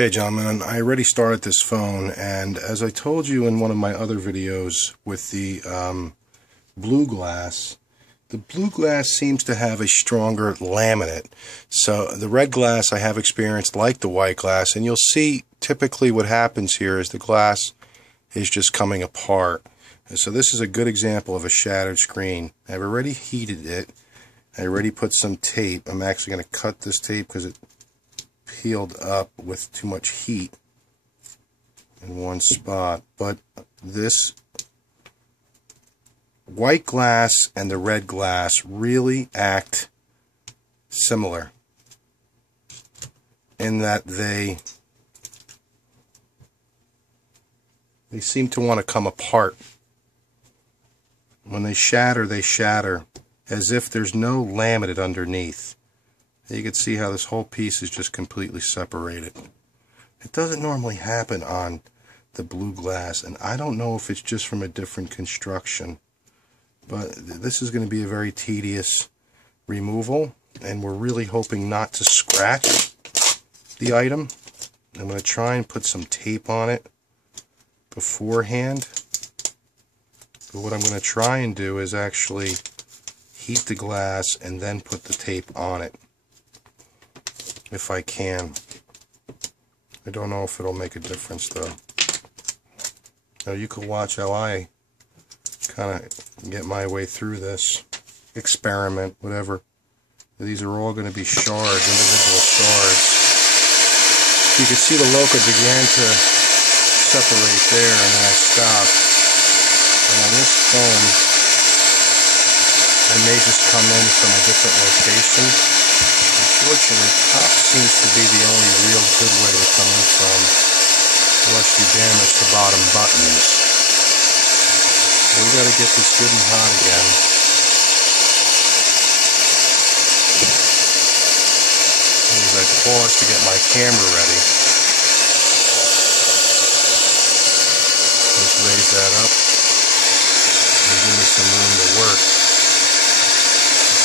Okay, gentlemen, I already started this phone, and as I told you in one of my other videos with the blue glass, the blue glass seems to have a stronger laminate. So the red glass I have experienced like the white glass, and you'll see typically what happens here is the glass is just coming apart. And so this is a good example of a shattered screen. I've already heated it. I already put some tape. I'm actually going to cut this tape because it peeled up with too much heat in one spot. But this white glass and the red glass really act similar in that they seem to want to come apart. When they shatter as if there's no laminate underneath. You can see how this whole piece is just completely separated. It doesn't normally happen on the blue glass, and I don't know if it's just from a different construction. But this is going to be a very tedious removal, and we're really hoping not to scratch the item. I'm going to try and put some tape on it beforehand. But what I'm going to try and do is actually heat the glass and then put the tape on it, if I can. I don't know if it'll make a difference though. Now you can watch how I kind of get my way through this experiment, whatever. These are all going to be shards, individual shards. You can see the loca began to separate there, and then I stopped. And on this phone, I may just come in from a different location. Unfortunately, top seems to be the only real good way to come in from, unless you damage the bottom buttons. We got to get this good and hot again. As I pause to get my camera ready, just raise that up and give me some room to work.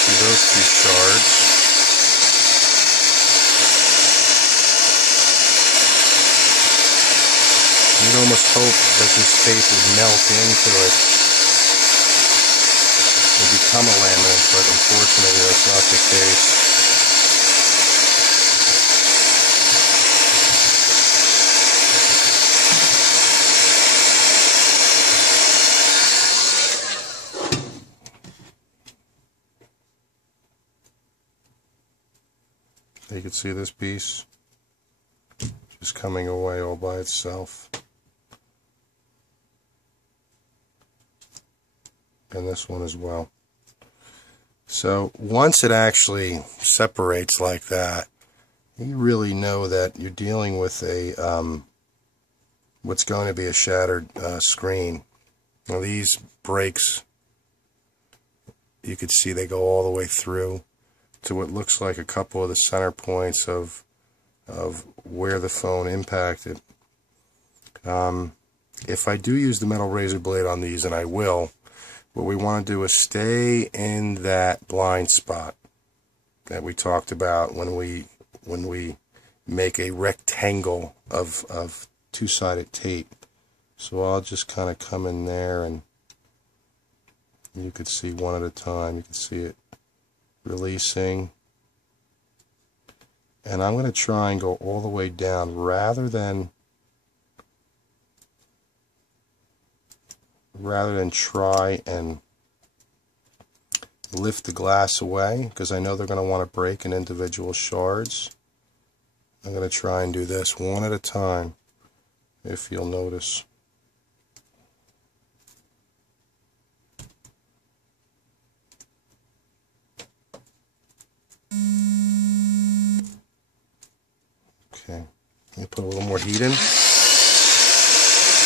See those two shards. You'd almost hope that this tape would melt into it and become a laminate, but unfortunately that's not the case. You can see this piece just coming away all by itself. And this one as well. So once it actually separates like that, you really know that you're dealing with a what's going to be a shattered screen. Now these breaks, you can see they go all the way through to what looks like a couple of the center points of where the phone impacted. If I do use the metal razor blade on these, and I will, what we want to do is stay in that blind spot that we talked about when we make a rectangle of two-sided tape. So I'll just kind of come in there, and you could see one at a time. You can see it releasing. And I'm going to try and go all the way down rather than try and lift the glass away, because I know they're going to want to break in individual shards. I'm going to try and do this one at a time, if you'll notice. Okay, let me put a little more heat in. It's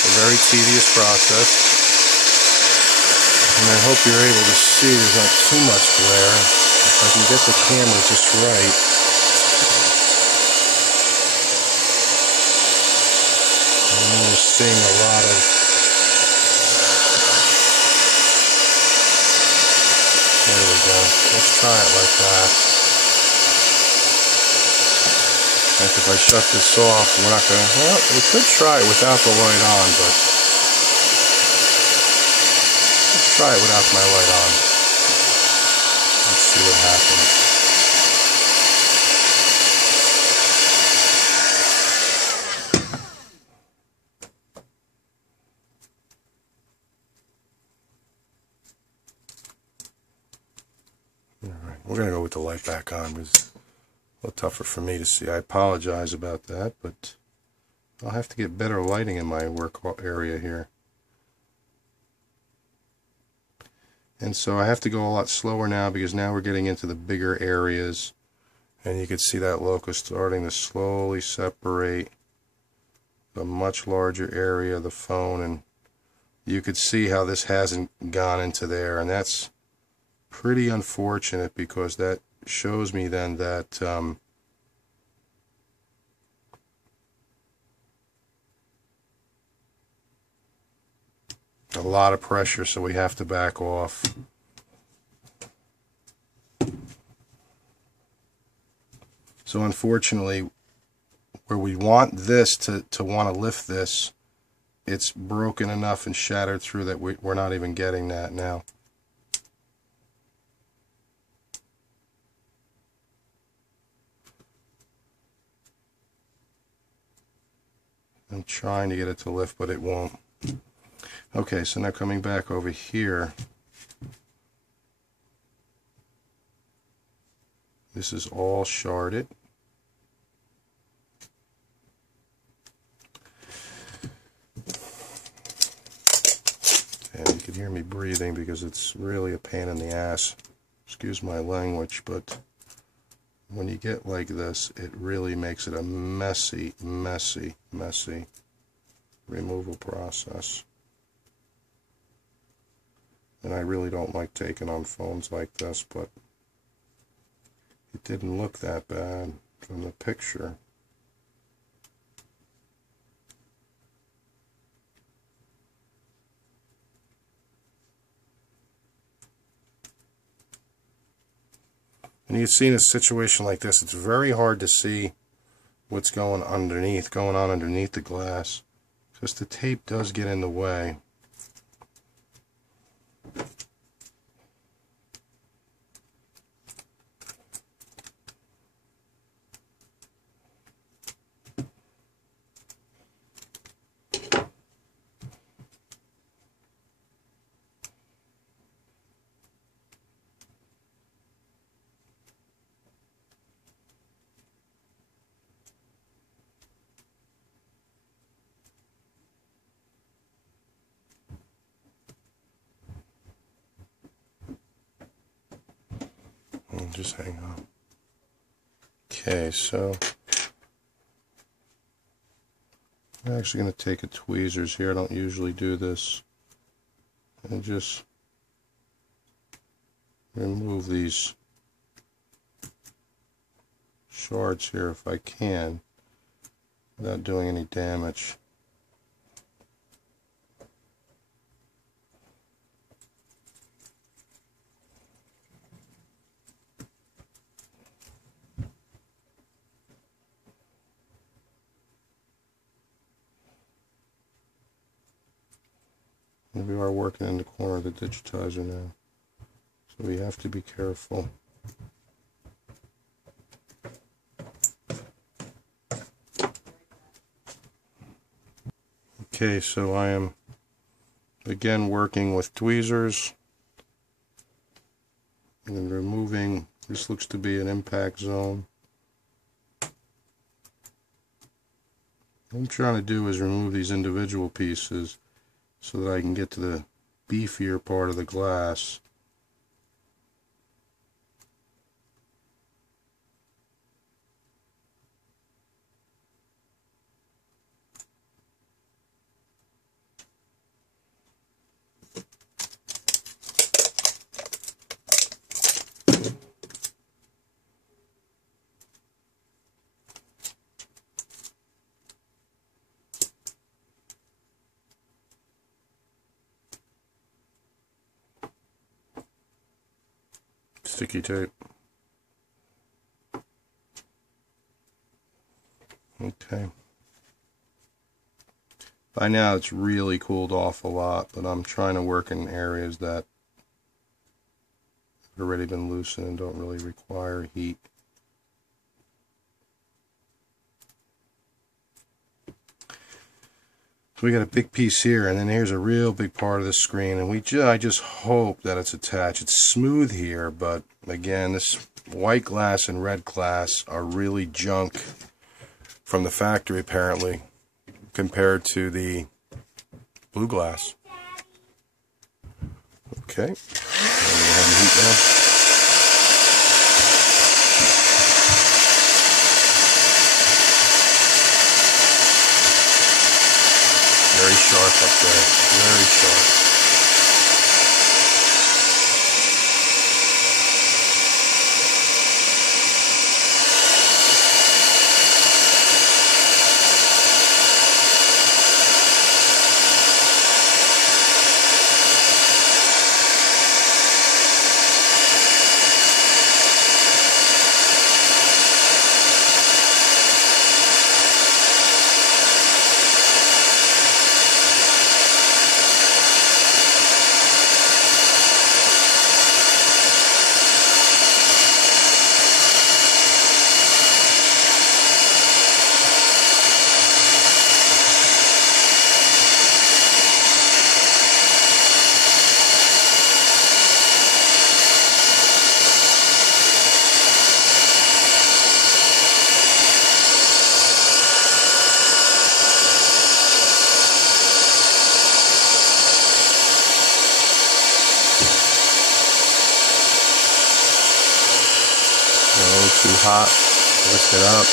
a very tedious process. And I hope you're able to see there's not too much glare. If I can get the camera just right. I'm really seeing a lot of there we go. Let's try it like that. fact, if I shut this off, we're not going to, well, we could try it without the light on, but let's try it without my light on. Let's see what happens. Alright, we're going to go with the light back on because it's a little tougher for me to see. I apologize about that, but I'll have to get better lighting in my work area here. And so I have to go a lot slower now because now we're getting into the bigger areas. And you can see that locus starting to slowly separate the much larger area of the phone. And you could see how this hasn't gone into there. And that's pretty unfortunate because that shows me then that a lot of pressure, so we have to back off. So unfortunately, where we want this to want to lift this, it's broken enough and shattered through that we're not even getting that now. I'm trying to get it to lift, but it won't. Okay, so now coming back over here, this is all sharded. And you can hear me breathing because it's really a pain in the ass. Excuse my language, but when you get like this, it really makes it a messy, messy, messy removal process. And I really don't like taking on phones like this, but it didn't look that bad from the picture. And you see in a situation like this, it's very hard to see what's going on underneath the glass, because the tape does get in the way. Just hang on. Okay, so I'm actually going to take a tweezers here. I don't usually do this. And just remove these shards here if I can without doing any damage. We are working in the corner of the digitizer now, so we have to be careful. Okay, so I am again working with tweezers and removing, this looks to be an impact zone. What I'm trying to do is remove these individual pieces so that I can get to the beefier part of the glass. Sticky tape. Okay. By now it's really cooled off a lot, but I'm trying to work in areas that have already been loosened and don't really require heat. So we got a big piece here, and then here's a real big part of the screen, and I just hope that it's attached. It's smooth here, but again, this white glass and red glass are really junk from the factory apparently, compared to the blue glass. Okay. Very sharp up there, very sharp. Too hot, lift it up.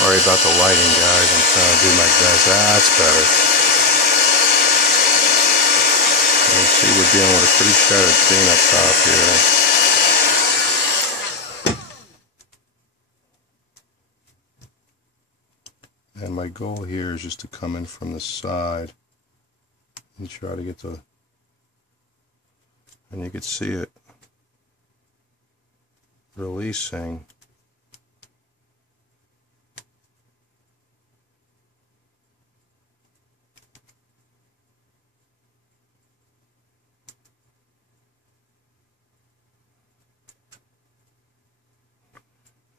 Sorry about the lighting, guys. I'm trying to do my best. That's better. You can see we're dealing with a pretty shattered screen up top here. And my goal here is just to come in from the side and try to get the, and you can see it releasing.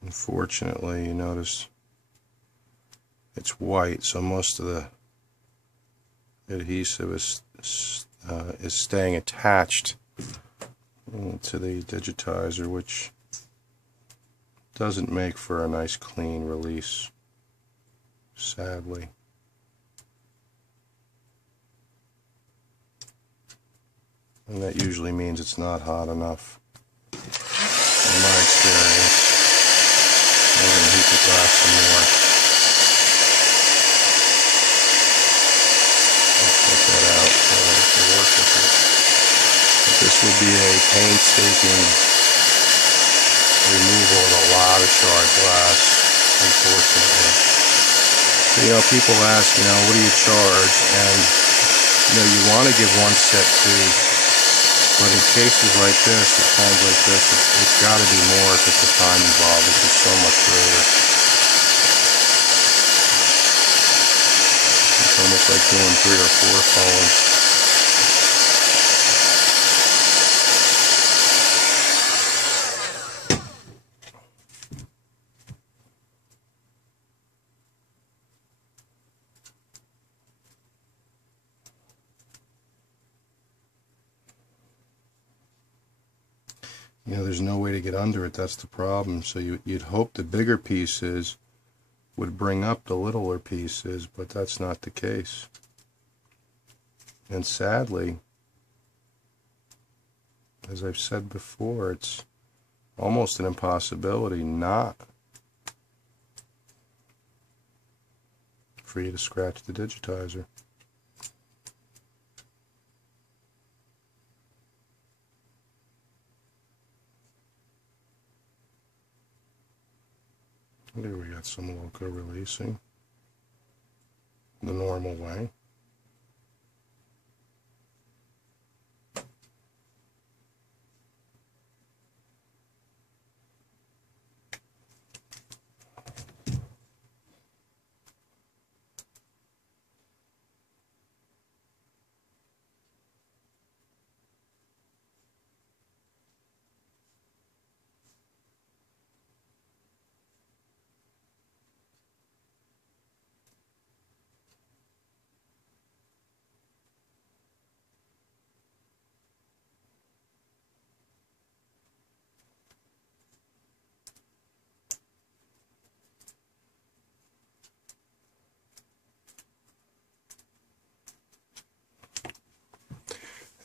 Unfortunately, you notice it's white, so most of the adhesive is staying attached to the digitizer, which doesn't make for a nice clean release, sadly. And that usually means it's not hot enough, in my experience. I'm going to heat the glass some more. Take that out so I can work with it. But this will be a painstaking removal of a lot of shard glass, unfortunately. So, you know, people ask, you know, what do you charge? And, you know, you want to give one set fee, but in cases like this, at times like this, it's got to be more because the time involved is just so much greater. It's almost like doing 3 or 4 phones. You know, there's no way to get under it. That's the problem. So you'd hope the bigger pieces would bring up the littler pieces, but that's not the case. And sadly, as I've said before, it's almost an impossibility not for you to scratch the digitizer. There we go. got some loco releasing the normal way.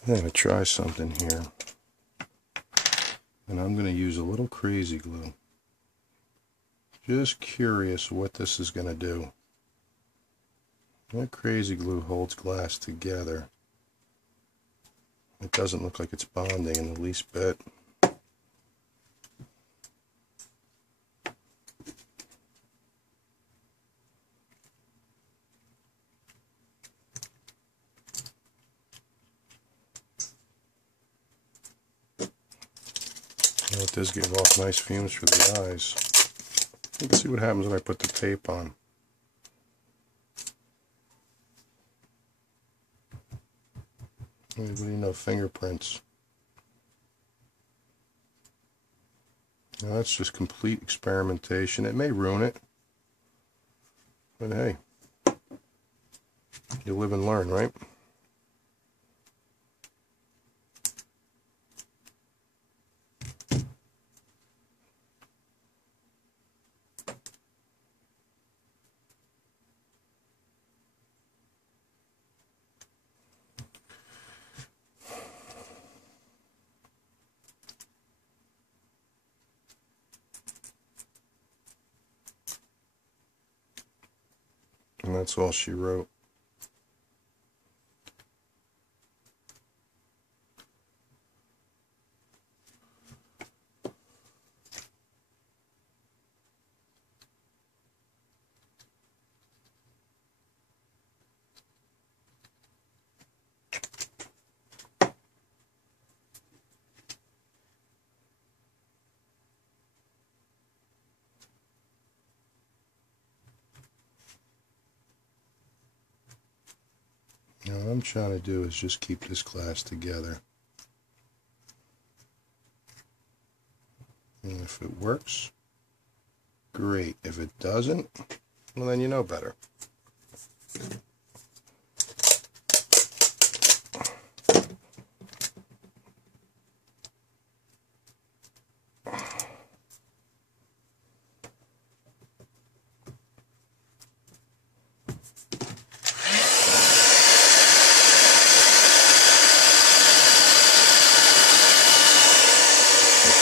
I'm going to try something here, and I'm going to use a little crazy glue. Just curious what this is going to do. That crazy glue holds glass together. It doesn't look like it's bonding in the least bit. Well, it does give off nice fumes for the eyes. Let's see what happens when I put the tape on. Anybody know fingerprints? Now that's just complete experimentation. It may ruin it, but hey, you live and learn, right? And that's all she wrote. Now what I'm trying to do is just keep this glass together. And if it works, great. If it doesn't, well then you know better.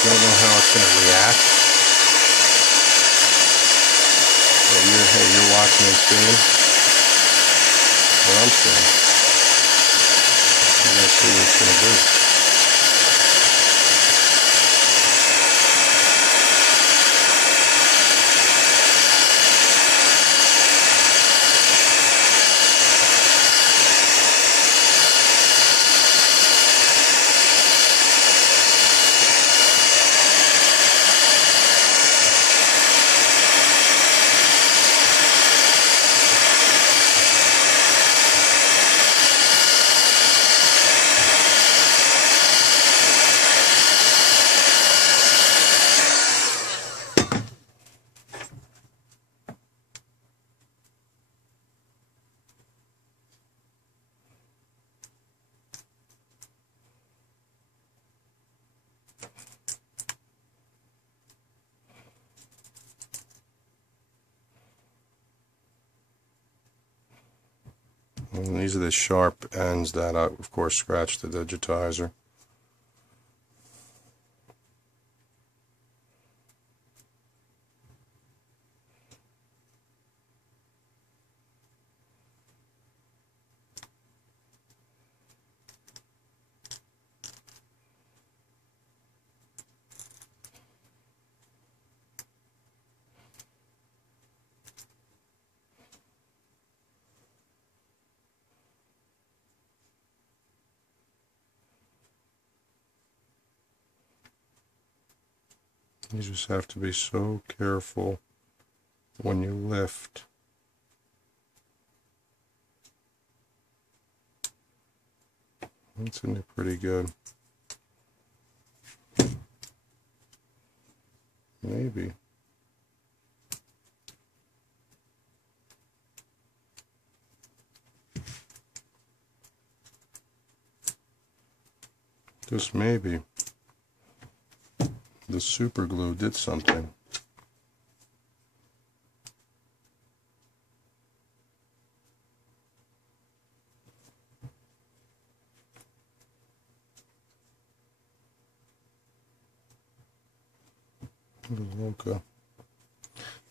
Don't know how it's going to react, but you're watching and seeing what I'm saying. You're going to see what it's going to do. And these are the sharp ends that I, of course, scratched the digitizer. You just have to be so careful when you lift. It's in there pretty good. Maybe. Just maybe. The super glue did something. Loca.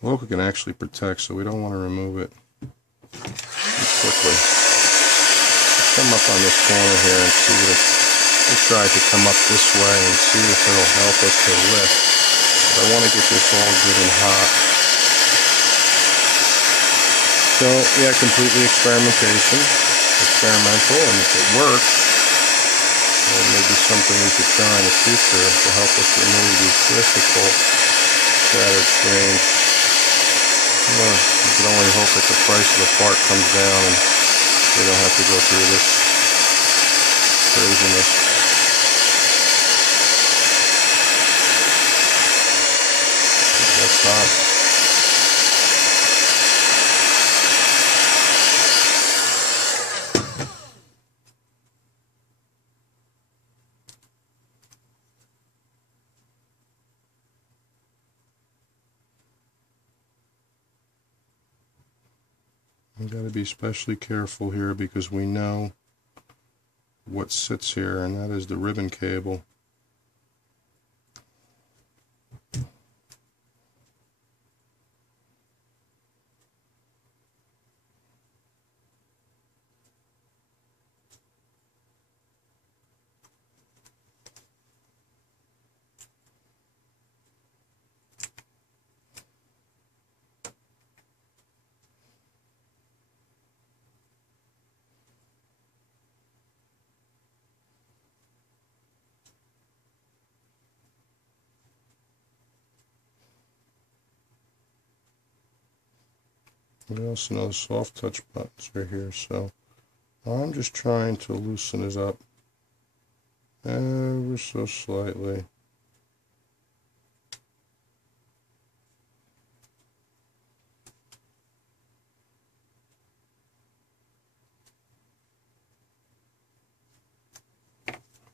Loca can actually protect, so we don't want to remove it quickly. Come up on this corner here and see what it. We'll try to come up this way and see if it'll help us to lift. But I want to get this all good and hot. So yeah, completely experimental, and if it works, it may be something we could try in the future to help us remove these difficult shattered screens. Well, we can only hope that the price of the part comes down and we don't have to go through this craziness. That's hot. We've got to be especially careful here because we know what sits here, and that is the ribbon cable. We also know the soft touch buttons are here, so I'm just trying to loosen it up ever so slightly.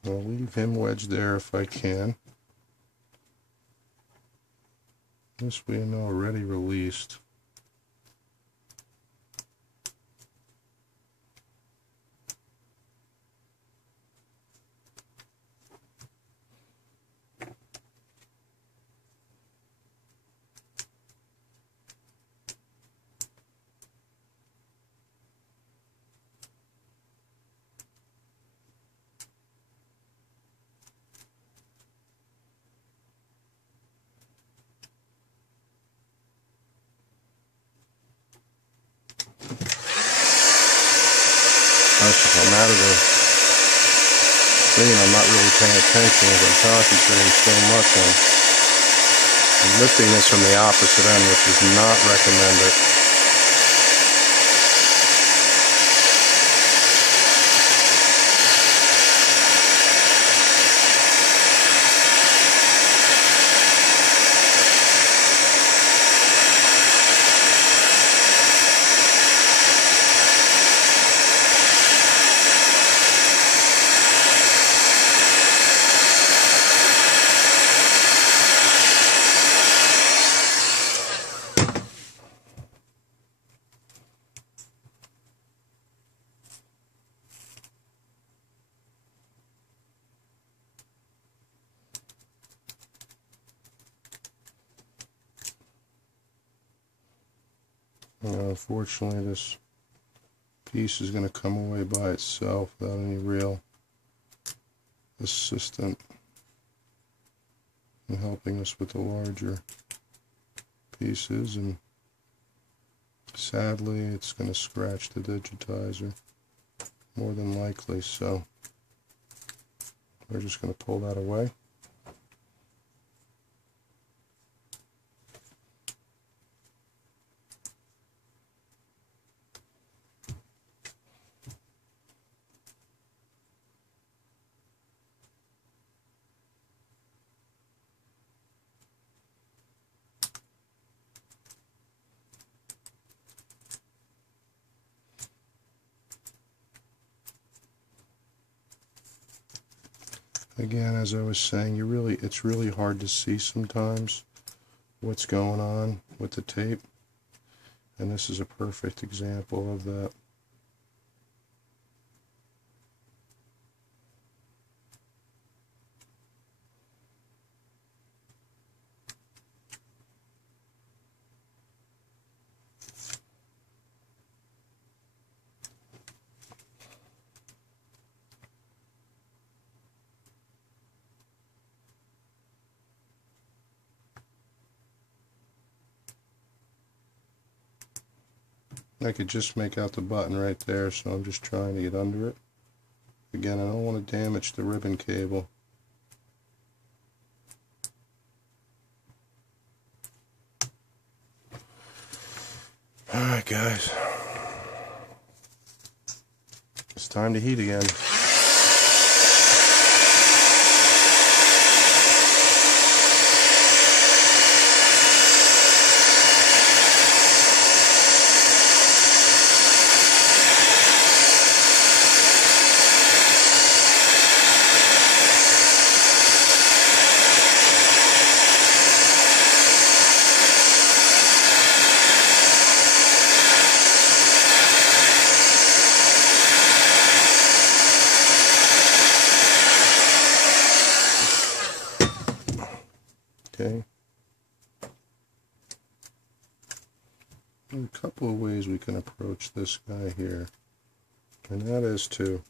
I'll leave him wedged there if I can. This we know already released. I'm out of the screen. I'm not really paying attention as I'm concentrating so much on lifting this from the opposite end, which is not recommended. Unfortunately, this piece is going to come away by itself without any real assistant in helping us with the larger pieces, and sadly it's going to scratch the digitizer more than likely, so we're just going to pull that away. Again, as I was saying, it's really hard to see sometimes what's going on with the tape, and this is a perfect example of that. I could just make out the button right there, so I'm just trying to get under it. Again, I don't want to damage the ribbon cable. Alright guys, it's time to heat again. Okay. There's a couple of ways we can approach this guy here, and that is to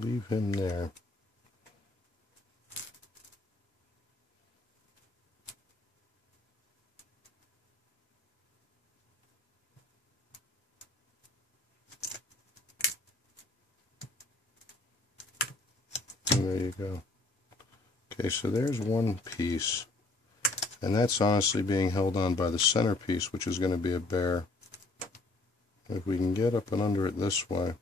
leave him there. And there you go. Okay, so there's one piece, and that's honestly being held on by the center piece, which is going to be a bear. If we can get up and under it this way.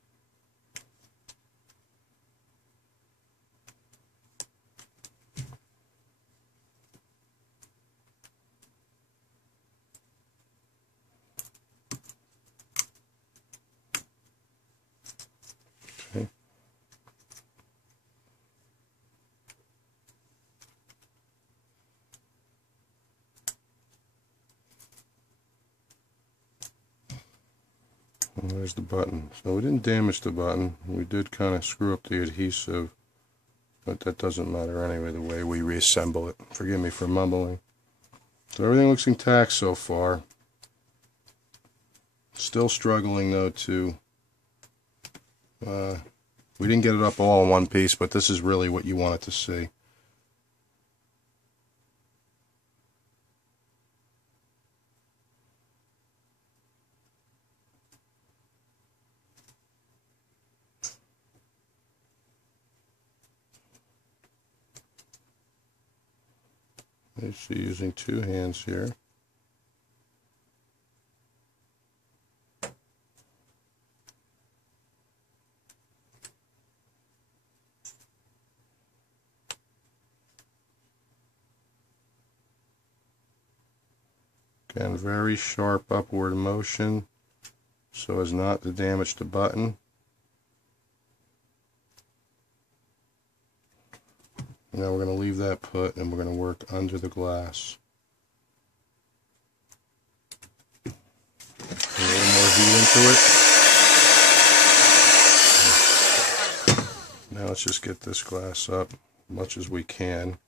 Okay. And there's the button. So we didn't damage the button. We did kind of screw up the adhesive, but that doesn't matter anyway, the way we reassemble it. Forgive me for mumbling. So everything looks intact so far. Still struggling though to, we didn't get it up all in one piece, but this is really what you want it to see. Actually using two hands here. Again, very sharp upward motion so as not to damage the button. Now we're going to leave that put and we're going to work under the glass. A little more heat into it. Now let's just get this glass up as much as we can.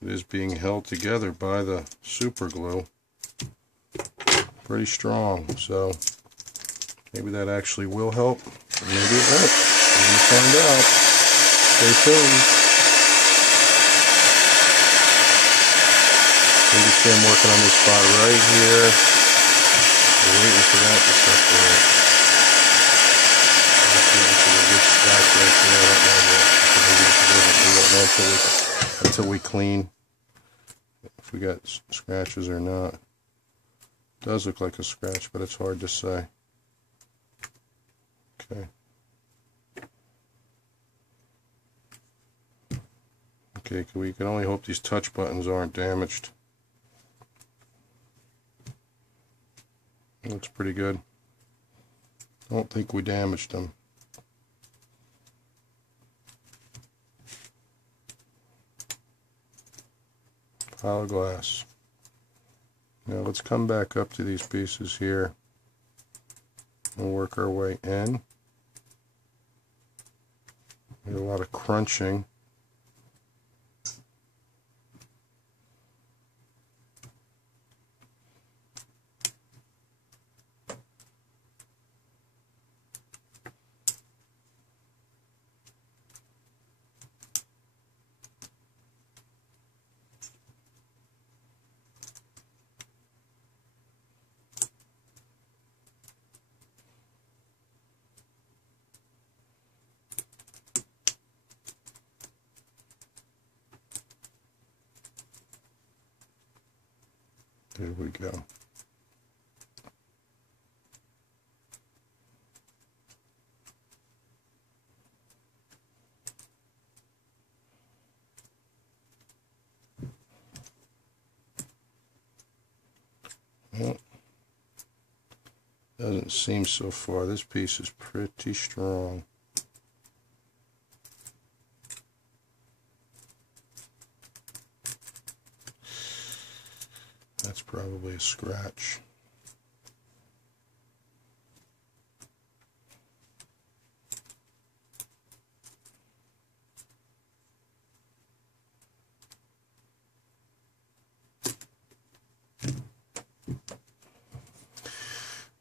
It is being held together by the super glue. Pretty strong, so maybe that actually will help. Maybe it won't. We're going to find out. Stay tuned. You can see I'm working on this spot right here. We're waiting for that to separate. Until we clean. if we got scratches or not. It does look like a scratch, but it's hard to say. Okay. Okay, we can only hope these touch buttons aren't damaged. Looks pretty good. I don't think we damaged them. Pile of glass. Now let's come back up to these pieces here and work our way in. There's a lot of crunching. There we go. Well, doesn't seem so far. This piece is pretty strong. That's probably a scratch.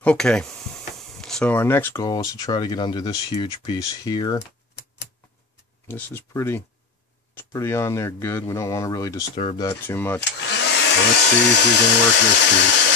Okay, so our next goal is to try to get under this huge piece here. This is pretty on there good. We don't want to really disturb that too much. So let's see if we can work this piece.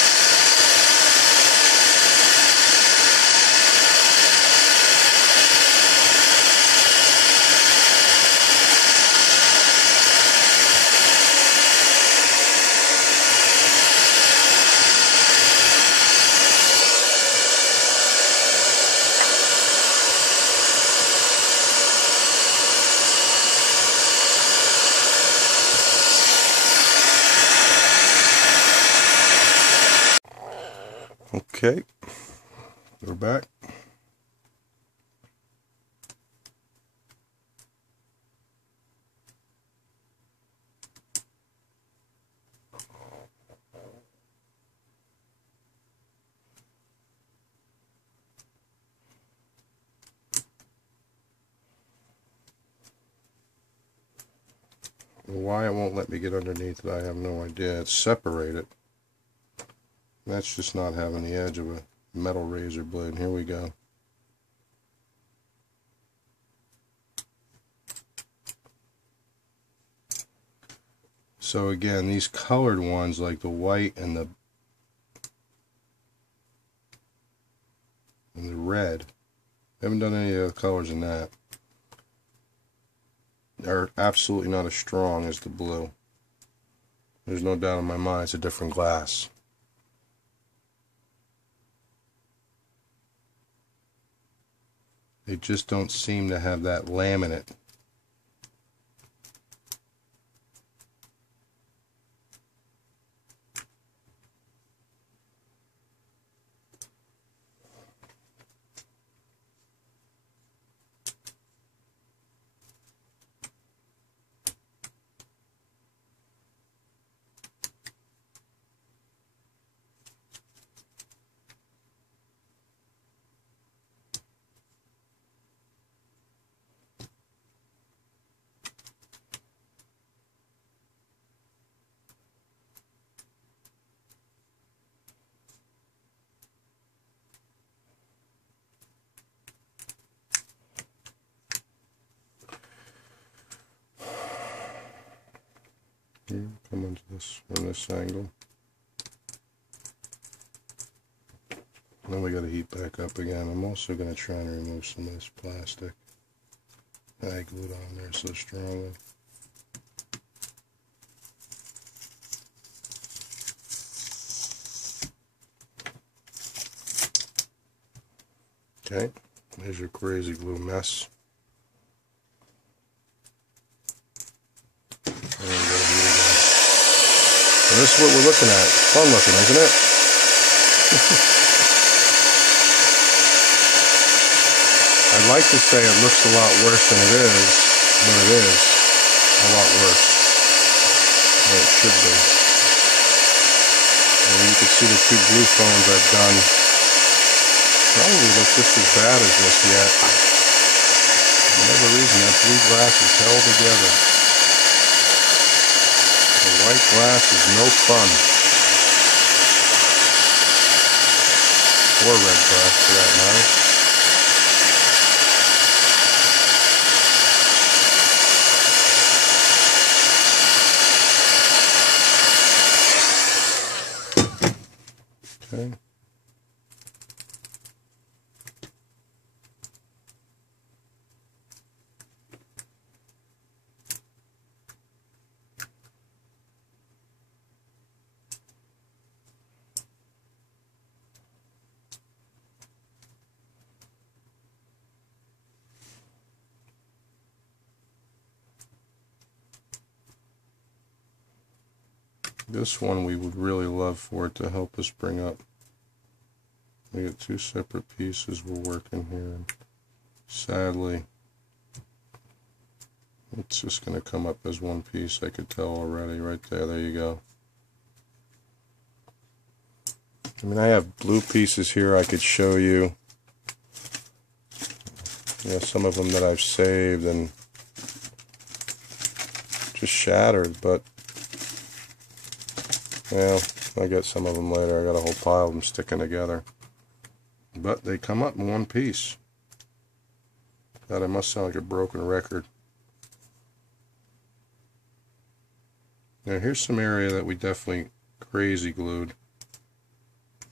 Okay, we're back. Why it won't let me get underneath it, I have no idea. It's separated. That's just not having the edge of a metal razor blade. Here we go. So again, these colored ones, like the white and the red, I haven't done any of the colors in that, are absolutely not as strong as the blue. There's no doubt in my mind it's a different glass. They just don't seem to have that laminate. Here, come into this from this angle. Then we got to heat back up again. I'm also going to try and remove some of this plastic. I glued on there so strongly. Okay, there's your crazy glue mess. And go to heat again. And this is what we're looking at. It's fun looking, isn't it? I'd like to say it looks a lot worse than it is, but it is a lot worse than it should be. And you can see the two blue phones I've done probably look just as bad as this yet. For whatever reason, that blue glass is held together. The white glass is no fun. Or red glass for that matter. Okay. This one we would really love for it to help us bring up. We got two separate pieces we're working here, and sadly it's just going to come up as one piece. I could tell already right there. There you go. I mean, I have blue pieces here I could show you. Some of them that I've saved and just shattered, but well, I'll get some of them later. I got a whole pile of them sticking together. But they come up in one piece. God, I must sound like a broken record. Now here's some area that we definitely crazy glued.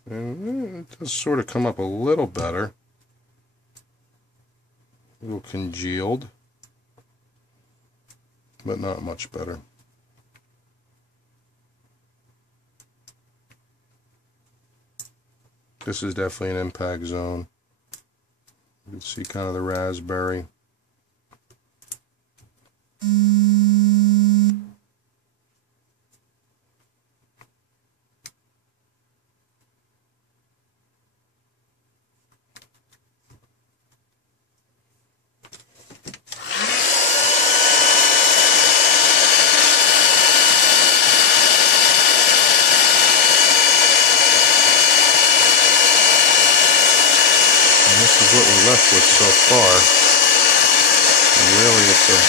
And it does sort of come up a little better. A little congealed. But not much better. This is definitely an impact zone. You can see kind of the raspberry. This is what we're left with so far. And really, it could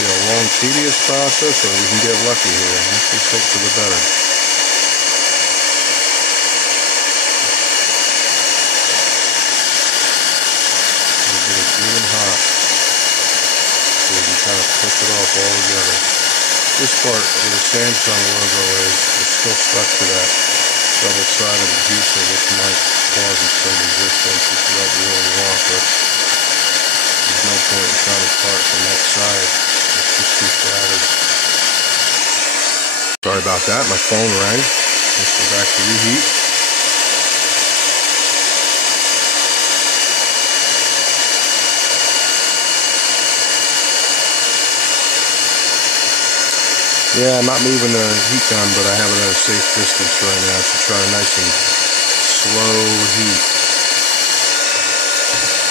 be a long, tedious process, or we can get lucky here. Let's just hope for the better. We'll get it even hot, so we can kind of push it off all together. This part where the Samsung logo is still stuck to that double-sided adhesive, which might causes some resistance, which we don't really want, but there's no point in trying to start from that side. It's just too shattered. Sorry about that, my phone rang. Let's go back to reheat. Yeah, I'm not moving the heat gun, but I have it at a safe distance right now to try a nice and slow heat.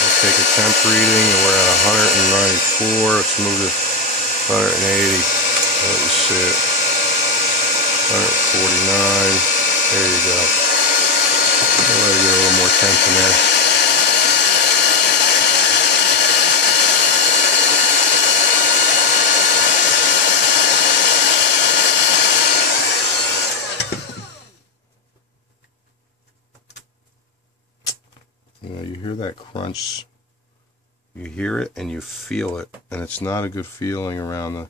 Let's take a temp reading, and we're at 194. Let's move to 180. Let you see it. 149. There you go. I'll let it get a little more temp in there. You hear that crunch, you hear it and you feel it, and it's not a good feeling around the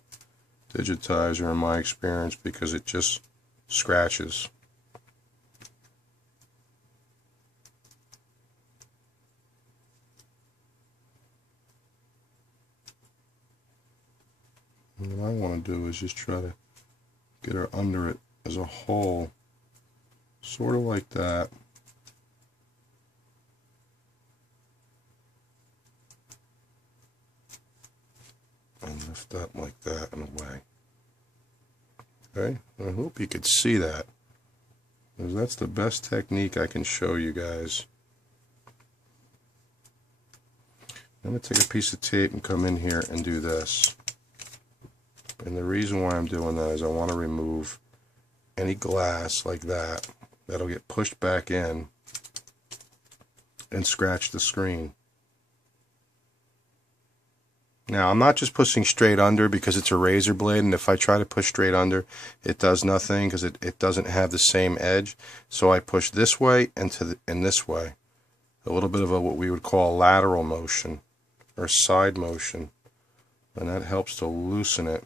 digitizer in my experience because it just scratches. And what I want to do is just try to get her under it as a whole, sort of like that. Lift up like that and away. Okay, I hope you could see that, because that's the best technique I can show you guys. I'm going to take a piece of tape and come in here and do this. And the reason why I'm doing that is I want to remove any glass like that that'll get pushed back in and scratch the screen. Now, I'm not just pushing straight under because it's a razor blade, and if I try to push straight under, it does nothing because it doesn't have the same edge. So I push this way and this way. A little bit of what we would call lateral motion or side motion, and that helps to loosen it.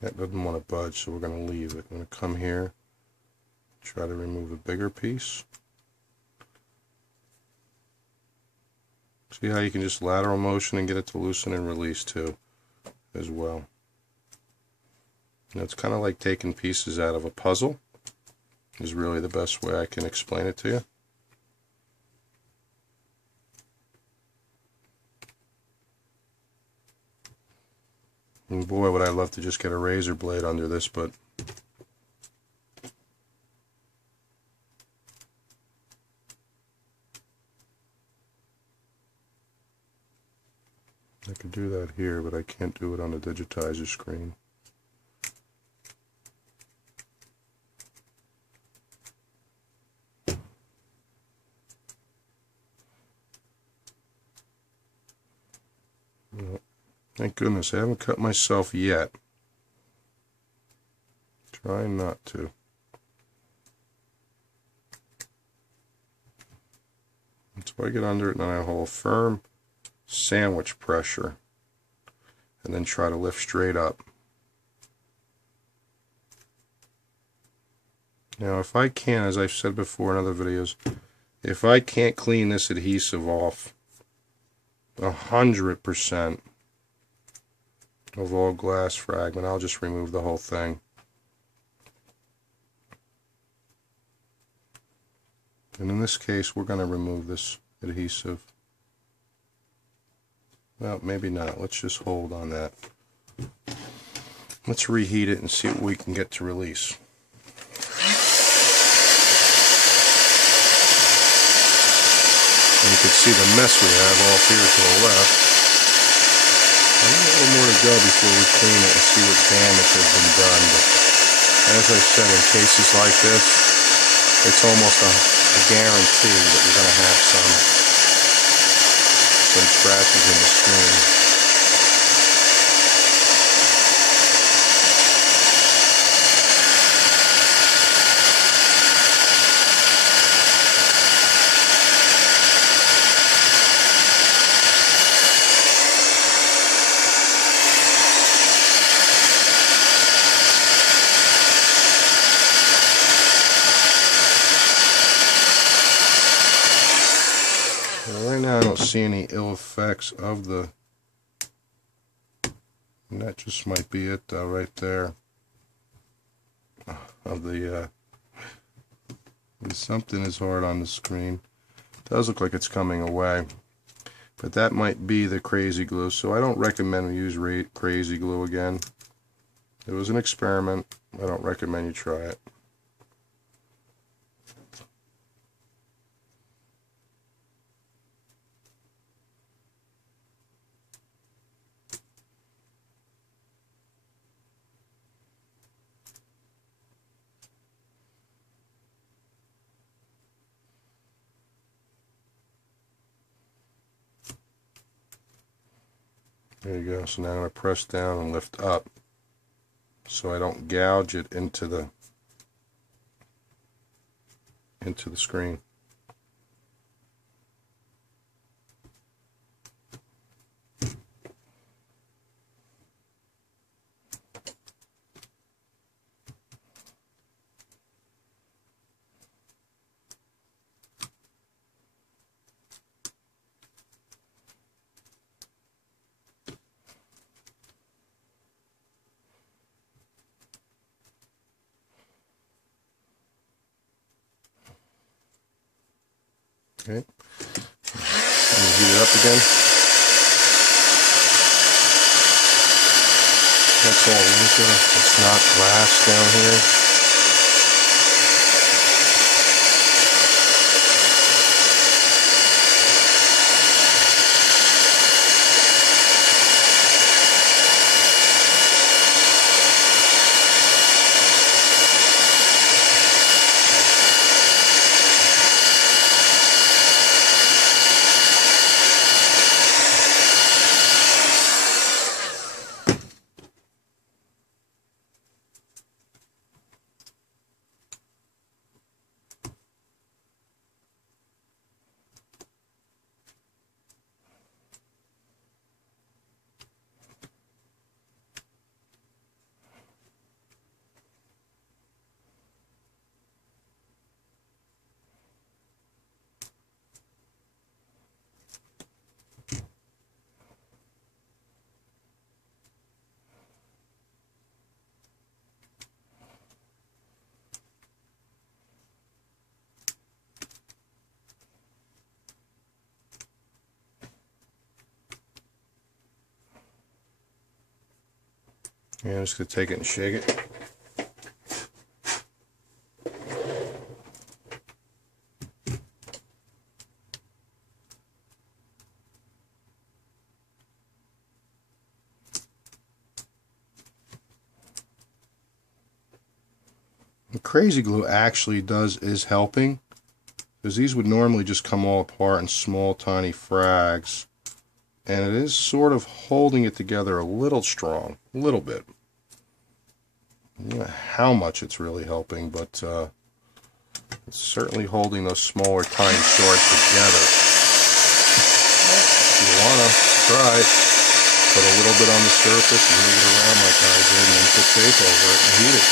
That doesn't want to budge, so we're going to leave it. I'm going to come here, try to remove a bigger piece. See how you can just lateral motion and get it to loosen and release too, as well. And it's kind of like taking pieces out of a puzzle, is really the best way I can explain it to you. And boy, would I love to just get a razor blade under this, but I could do that here, but I can't do it on the digitizer screen. Well, thank goodness I haven't cut myself yet. Trying not to. So I get under it and then I hold firm sandwich pressure and then try to lift straight up. Now if I can, as I've said before in other videos, if I can't clean this adhesive off 100% of all glass fragment, I'll just remove the whole thing. And in this case, we're going to remove this adhesive. Well, maybe not. Let's just hold on that. Let's reheat it and see what we can get to release. And you can see the mess we have off here to the left. A little more to go before we clean it and see what damage has been done. But as I said, in cases like this, it's almost a guarantee that you're going to have some scratches in the screen. Right now I don't see any ill effects of the, and that just might be it though, right there, of the, something is hard on the screen. It does look like it's coming away, but that might be the crazy glue, so I don't recommend we use crazy glue again. It was an experiment. I don't recommend you try it. There you go. So now I'm going to press down and lift up so I don't gouge it into the screen. Okay. Let me heat it up again. That's all liquor. It's not glass down here. Yeah, I'm just going to take it and shake it. The crazy glue actually is helping, because these would normally just come all apart in small tiny frags, and it is sort of holding it together a little strong, a little bit. I don't know how much it's really helping, but it's certainly holding those smaller tiny shards together. If you want to try it, put a little bit on the surface and move it around like I did, and then put tape over it and heat it.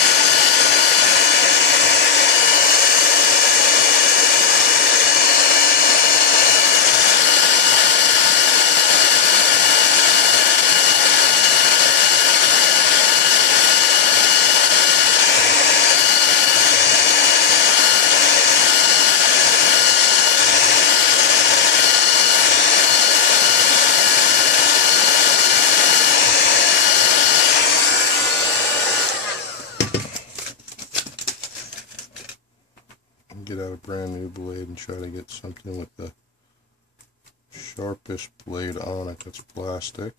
Get out a brand new blade and try to get something with the sharpest blade on it that's plastic.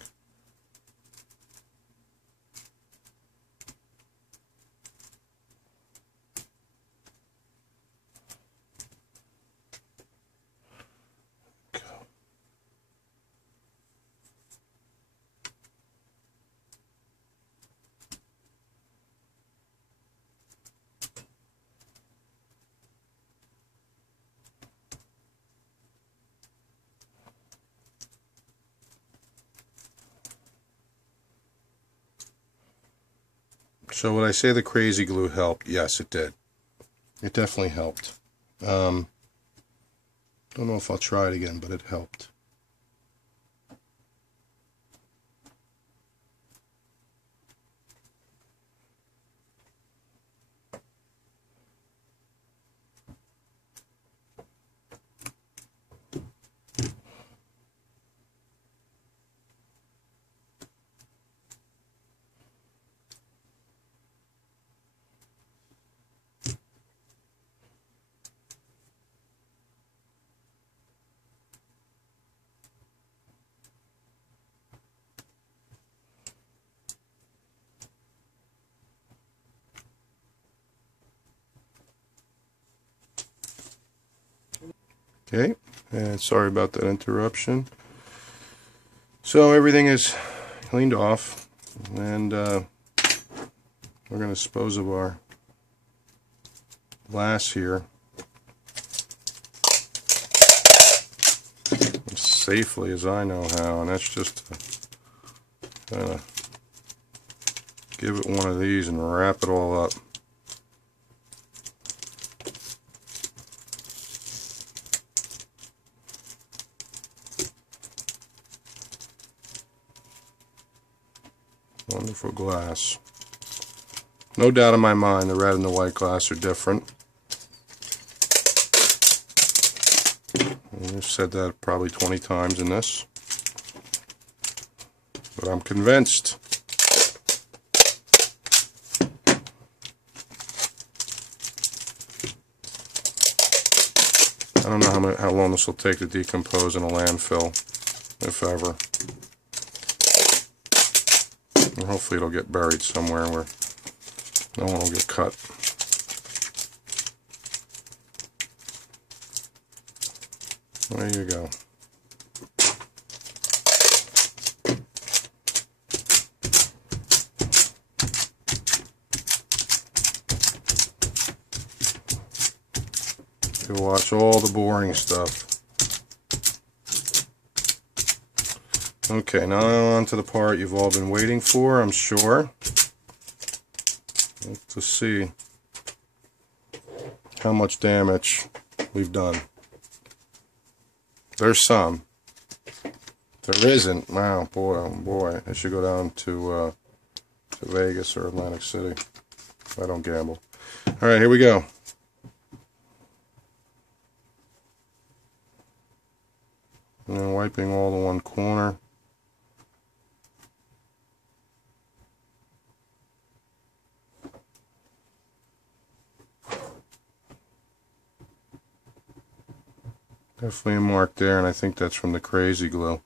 So would I say the crazy glue helped? Yes, it did. It definitely helped. Don't know if I'll try it again, but it helped. Okay, and sorry about that interruption. So everything is cleaned off, and we're going to dispose of our glass here as safely as I know how, and that's just to kind of give it one of these and wrap it all up. Wonderful glass. No doubt in my mind the red and the white glass are different. I've said that probably 20 times in this, but I'm convinced. I don't know how long this will take to decompose in a landfill, if ever. And hopefully it'll get buried somewhere where no one will get cut. There you go. You watch all the boring stuff. Okay, now on to the part you've all been waiting for, I'm sure. To see how much damage we've done. There's some. There isn't. Wow, boy, oh boy. I should go down to Vegas or Atlantic City. I don't gamble. Alright, here we go. And then wiping all the one corner. Definitely a mark there, and I think that's from the crazy glue.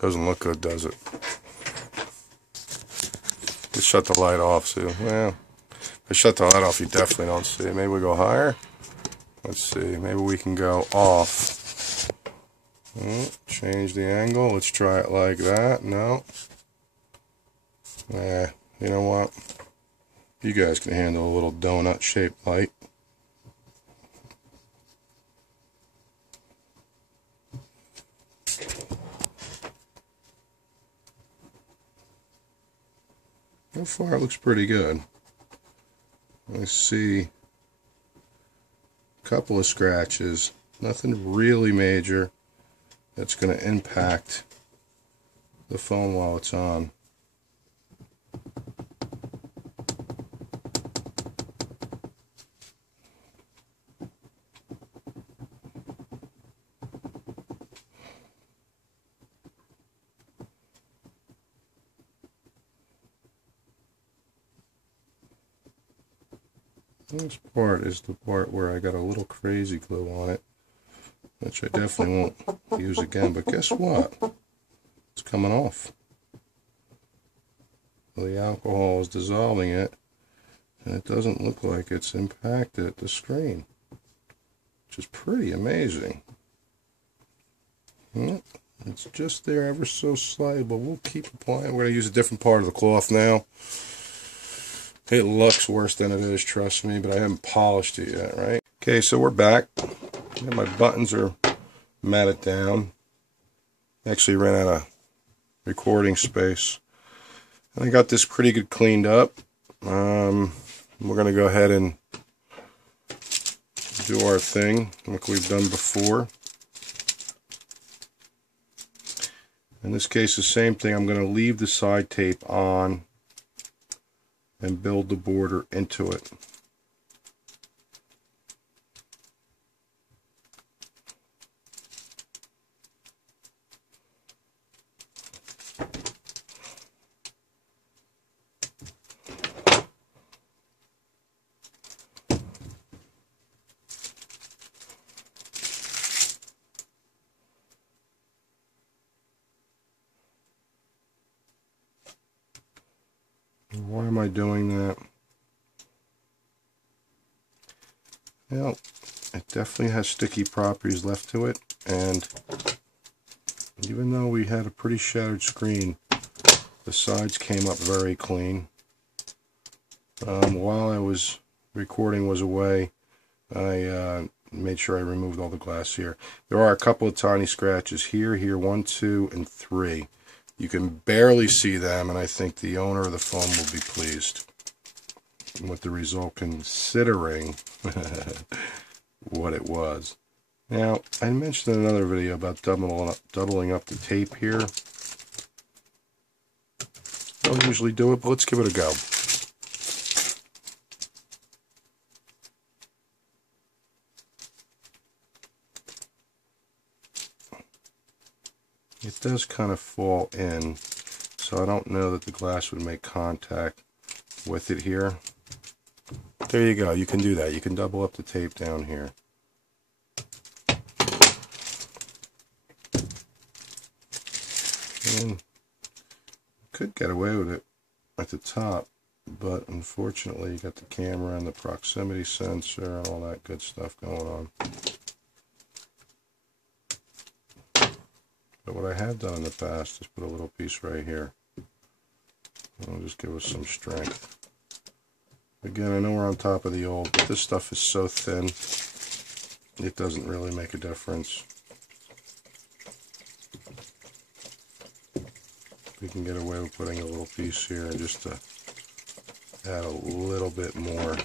Doesn't look good, does it? Just shut the light off, see? Well, if I shut the light off, you definitely don't see it. Maybe we go higher? Let's see. Maybe we can go off. Change the angle. Let's try it like that. No. You know what? You guys can handle a little donut-shaped light. So far, it looks pretty good. I see a couple of scratches. Nothing really major that's going to impact the foam while it's on. This part is the part where I got a little crazy glue on it, which I definitely won't use again, but guess what? It's coming off. The alcohol is dissolving it, and it doesn't look like it's impacted the screen, which is pretty amazing. It's just there ever so slightly, but we'll keep applying. We're going to use a different part of the cloth now. It looks worse than it is, trust me, but I haven't polished it yet, right? Okay, so we're back. My buttons are matted down. Actually ran out of recording space. And I got this pretty good cleaned up. We're going to go ahead and do our thing like we've done before. In this case, the same thing. I'm going to leave the side tape on and build the border into it. Why am I doing that? Well, it definitely has sticky properties left to it, and even though we had a pretty shattered screen, the sides came up very clean. While I was recording was away, I made sure I removed all the glass here. There are a couple of tiny scratches here, 1, 2, and 3. You can barely see them, and I think the owner of the foam will be pleased with the result, considering what it was. Now, I mentioned in another video about doubling up the tape here. I don't usually do it, but let's give it a go. It does kind of fall in, so I don't know that the glass would make contact with it here. There you go, you can do that. You can double up the tape down here. And could get away with it at the top, but unfortunately you got the camera and the proximity sensor and all that good stuff going on. But what I have done in the past is put a little piece right here. I'll just give us some strength. Again, I know we're on top of the old, but this stuff is so thin, it doesn't really make a difference. We can get away with putting a little piece here just to add a little bit more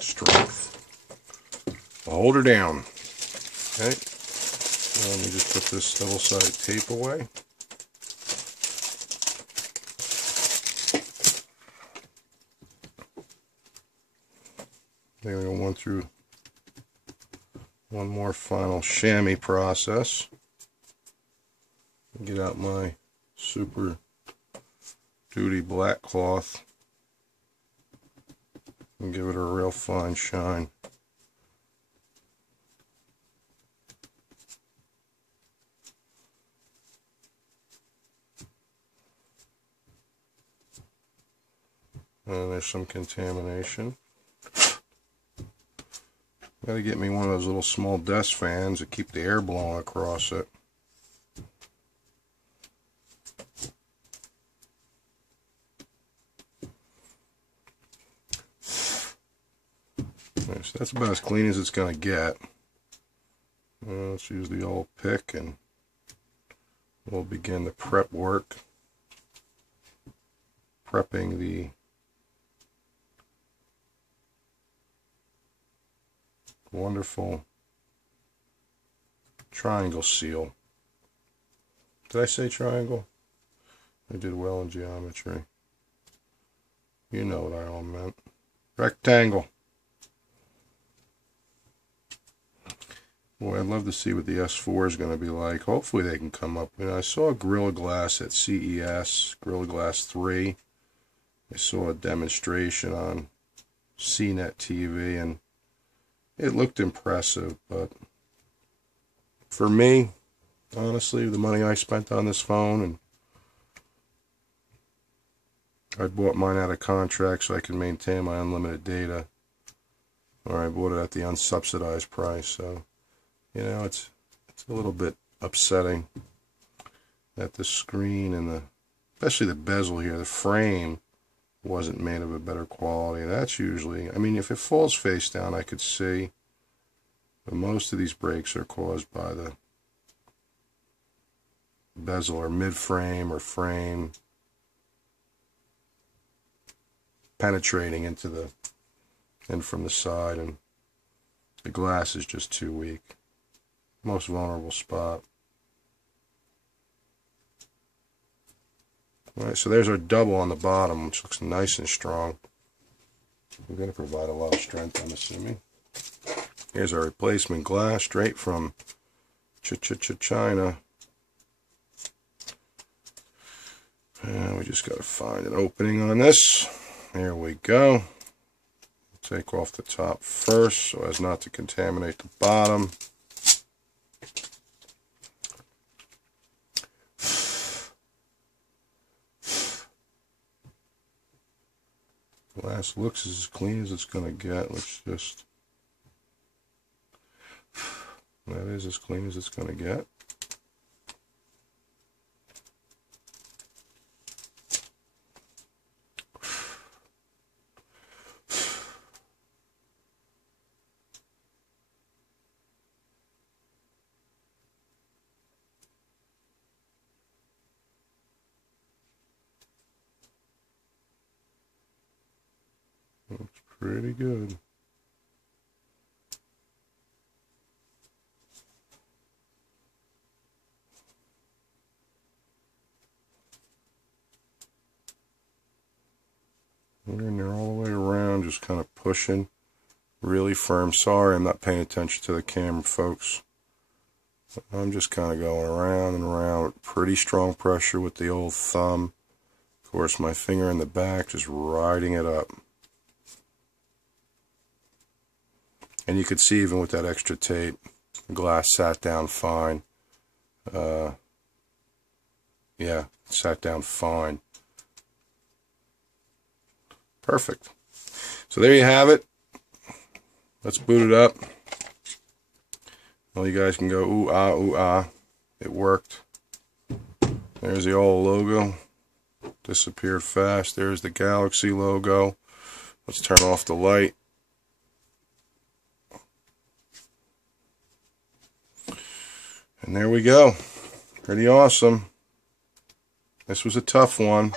strength. I'll hold her down. Okay. Let me just put this double-sided tape away. Then we'll go through one more final chamois process. Get out my Super Duty black cloth and give it a real fine shine. And there's some contamination. Gotta get me one of those little small desk fans to keep the air blowing across it. So that's about as clean as it's going to get. Let's use the old pick and we'll begin the prep work. Prepping the wonderful triangle seal. Did I say triangle? I did well in geometry. You know what I all meant. Rectangle. Boy, I'd love to see what the S4 is going to be like. Hopefully they can come up. I saw Gorilla Glass at CES, Gorilla Glass 3. I saw a demonstration on CNET TV, and it looked impressive, but for me, honestly, the money I spent on this phone, and I bought mine out of contract so I can maintain my unlimited data, or I bought it at the unsubsidized price, so, you know, it's a little bit upsetting that the screen and especially the bezel here, the frame, wasn't made of a better quality. That's usually, I mean, if it falls face down, I could see, but most of these breaks are caused by the bezel or mid-frame or frame penetrating into the and from the side, and the glass is just too weak. Most vulnerable spot. Alright, so there's our double on the bottom, which looks nice and strong. We're going to provide a lot of strength, I'm assuming. Here's our replacement glass, straight from China. And we just got to find an opening on this. There we go. Take off the top first so as not to contaminate the bottom. Glass looks as clean as it's going to get. Let's just... That is as clean as it's going to get. Looks pretty good. We're in there all the way around, just kind of pushing really firm. Sorry, I'm not paying attention to the camera, folks. I'm just kind of going around and around with pretty strong pressure with the old thumb. Of course, my finger in the back, just riding it up. And you could see even with that extra tape, the glass sat down fine. Yeah, sat down fine. Perfect. So there you have it. Let's boot it up. Well, you guys can go, ooh, ah, ooh, ah. It worked. There's the old logo. Disappeared fast. There's the Galaxy logo. Let's turn off the light. And there we go. Pretty awesome. This was a tough one.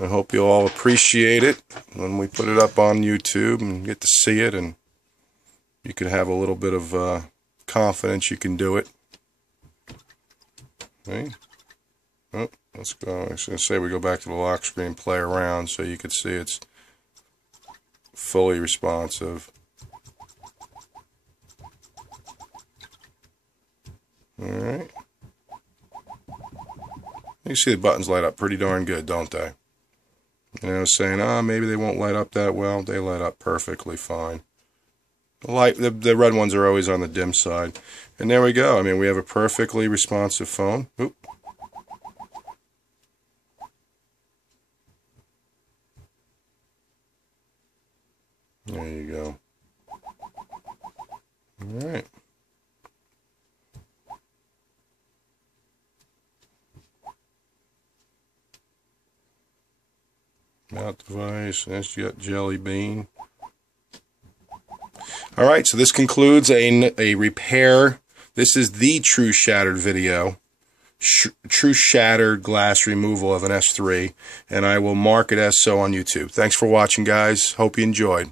I hope you'll all appreciate it when we put it up on YouTube and get to see it, and you can have a little bit of confidence you can do it. Okay. Oh, let's go. I was going to say we go back to the lock screen, play around, so you can see it's fully responsive. Alright. You see the buttons light up pretty darn good, don't they? You know, saying, oh, maybe they won't light up that well. They light up perfectly fine. The red ones are always on the dim side. And there we go. I mean, we have a perfectly responsive phone. Oop. There you go. All right. Mount device, that's got Jelly Bean. Alright, so this concludes a repair. This is the true shattered video. True shattered glass removal of an S3. And I will mark it as so on YouTube. Thanks for watching, guys. Hope you enjoyed.